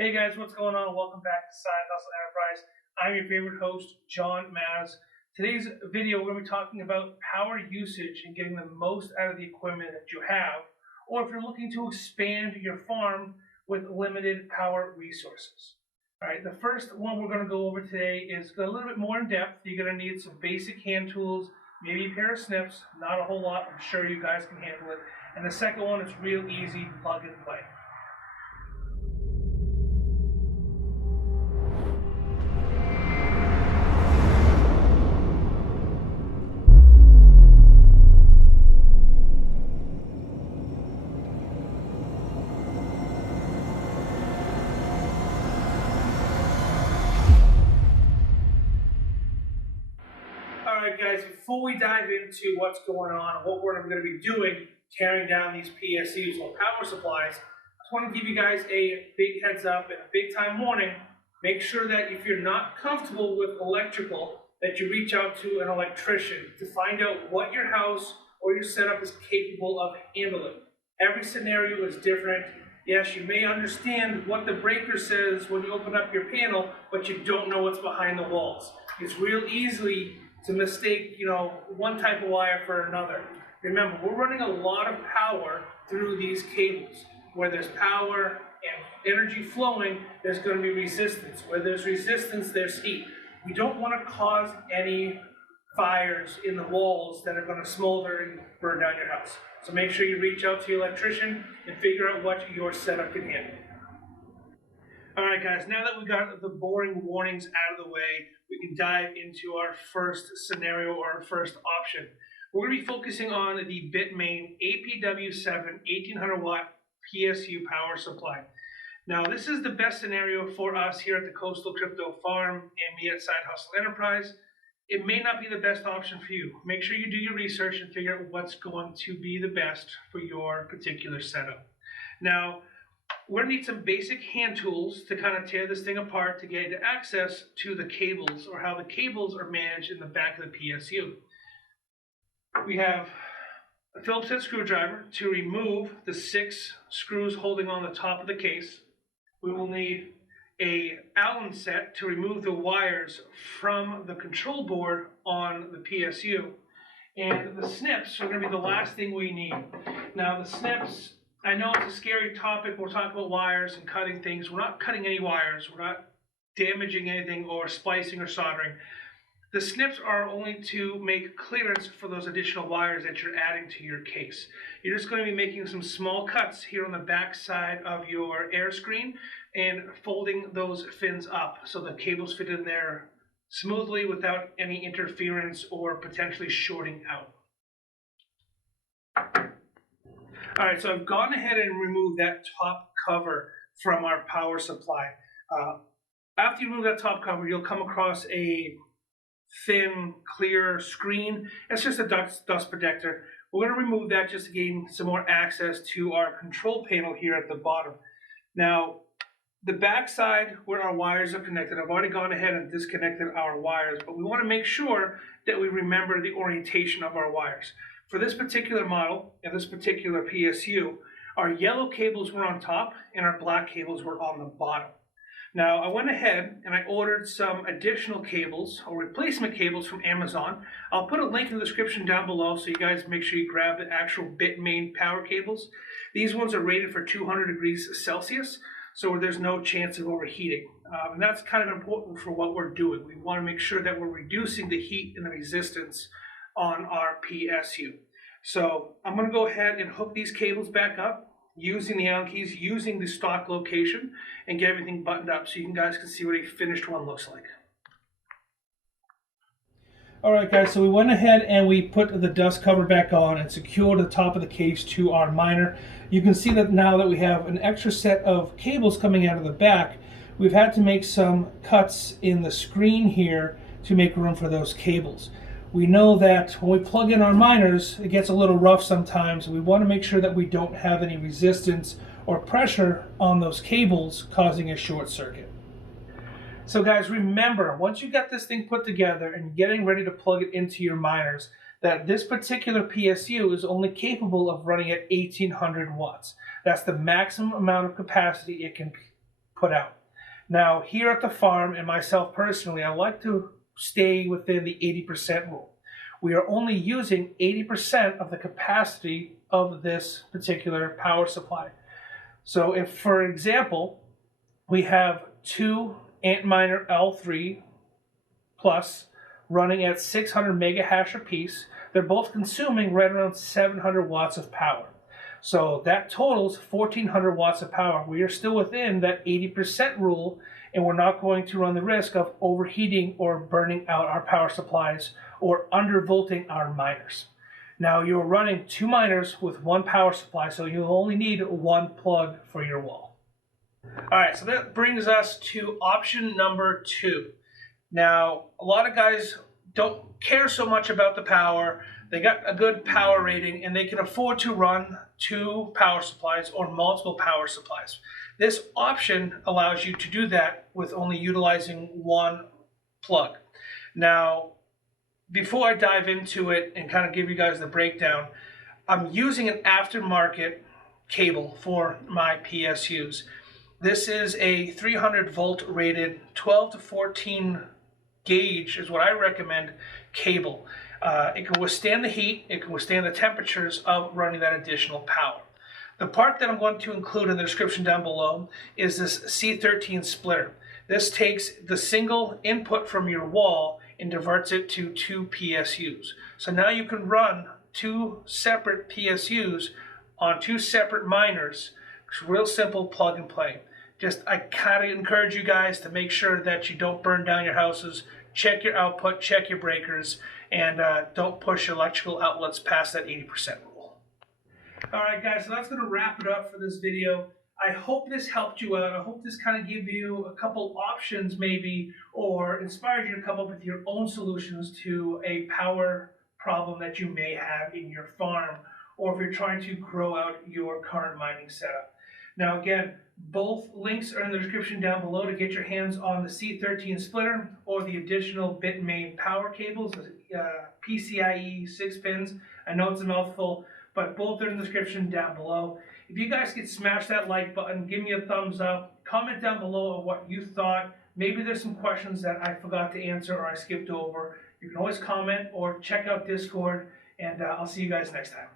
Hey guys, what's going on? Welcome back to Side Hustle Enterprise. I'm your favorite host, John Maz. Today's video, we're going to be talking about power usage and getting the most out of the equipment that you have, or if you're looking to expand your farm with limited power resources. All right, the first one we're going to go over today is a little bit more in depth. You're going to need some basic hand tools, maybe a pair of snips, not a whole lot. I'm sure you guys can handle it. And the second one is real easy, plug and play. Alright guys, before we dive into what's going on and what we're going to be doing, tearing down these PSUs or power supplies, I just want to give you guys a big heads up and a big time warning. Make sure that if you're not comfortable with electrical, that you reach out to an electrician to find out what your house or your setup is capable of handling. Every scenario is different. Yes, you may understand what the breaker says when you open up your panel, but you don't know what's behind the walls. It's real easy to mistake, one type of wire for another. Remember, we're running a lot of power through these cables. Where there's power and energy flowing, there's going to be resistance. Where there's resistance, there's heat. We don't want to cause any fires in the walls that are going to smolder and burn down your house. So make sure you reach out to your electrician and figure out what your setup can handle. Alright guys, now that we got the boring warnings out of the way, we can dive into our first scenario or our first option. We're going to be focusing on the Bitmain APW7 1800 watt PSU power supply. Now this is the best scenario for us here at the Coastal Crypto Farm and me at Side Hustle Enterprise. It may not be the best option for you. Make sure you do your research and figure out what's going to be the best for your particular setup. Now, we're going to need some basic hand tools to kind of tear this thing apart to get access to the cables or how the cables are managed in the back of the PSU. We have a Phillips head screwdriver to remove the 6 screws holding on the top of the case. We will need a Allen set to remove the wires from the control board on the PSU. And the snips are going to be the last thing we need. Now the snips, I know it's a scary topic. We're talking about wires and cutting things. We're not cutting any wires. We're not damaging anything or splicing or soldering. The snips are only to make clearance for those additional wires that you're adding to your case. You're just going to be making some small cuts here on the back side of your air screen and folding those fins up so the cables fit in there smoothly without any interference or potentially shorting out. Alright, so I've gone ahead and removed that top cover from our power supply. After you remove that top cover, you'll come across a thin, clear screen. It's just a dust protector. We're going to remove that just to gain some more access to our control panel here at the bottom. Now, the back side where our wires are connected, I've already gone ahead and disconnected our wires, but we want to make sure that we remember the orientation of our wires. For this particular model and this particular PSU, our yellow cables were on top and our black cables were on the bottom. Now, I went ahead and I ordered some additional cables or replacement cables from Amazon. I'll put a link in the description down below so you guys make sure you grab the actual Bitmain power cables. These ones are rated for 200 degrees Celsius, so there's no chance of overheating. And that's kind of important for what we're doing. We want to make sure that we're reducing the heat and the resistance on our PSU. So I'm going to go ahead and hook these cables back up using the Allen keys, using the stock location, and get everything buttoned up so you guys can see what a finished one looks like. Alright guys, so we went ahead and we put the dust cover back on and secured the top of the case to our miner. You can see that now that we have an extra set of cables coming out of the back, we've had to make some cuts in the screen here to make room for those cables. We know that when we plug in our miners, it gets a little rough sometimes. We want to make sure that we don't have any resistance or pressure on those cables causing a short circuit. So guys, remember, once you got this thing put together and getting ready to plug it into your miners, that this particular PSU is only capable of running at 1800 watts. That's the maximum amount of capacity it can put out. Now, here at the farm, and myself personally, I like to stay within the 80% rule. We are only using 80% of the capacity of this particular power supply. So if, for example, we have two Antminer L3 Plus running at 600 mega hash apiece, they're both consuming right around 700 watts of power. So that totals 1400 watts of power. We are still within that 80% rule, and we're not going to run the risk of overheating or burning out our power supplies or undervolting our miners. Now, you're running two miners with one power supply, so you'll only need one plug for your wall. All right, so that brings us to option number 2. Now, a lot of guys don't care so much about the power. They got a good power rating, and they can afford to run two power supplies or multiple power supplies. This option allows you to do that with only utilizing one plug. Now, before I dive into it and kind of give you guys the breakdown, I'm using an aftermarket cable for my PSUs. This is a 300 volt rated 12 to 14 gauge is what I recommend cable. It can withstand the heat, it can withstand the temperatures of running that additional power. The part that I'm going to include in the description down below is this C13 splitter. This takes the single input from your wall and diverts it to two PSUs. So now you can run two separate PSUs on two separate miners. It's real simple, plug and play. I kind of encourage you guys to make sure that you don't burn down your houses. Check your output, check your breakers, and don't push electrical outlets past that 80% rule. All right, guys, so that's going to wrap it up for this video. I hope this helped you out. I hope this kind of gave you a couple options maybe, or inspired you to come up with your own solutions to a power problem that you may have in your farm, or if you're trying to grow out your current mining setup. Now again, both links are in the description down below to get your hands on the C13 splitter or the additional Bitmain power cables, PCIe 6 pins. I know it's a mouthful, but both are in the description down below. If you guys could smash that like button, give me a thumbs up, comment down below of what you thought. Maybe there's some questions that I forgot to answer or I skipped over. You can always comment or check out Discord, and I'll see you guys next time.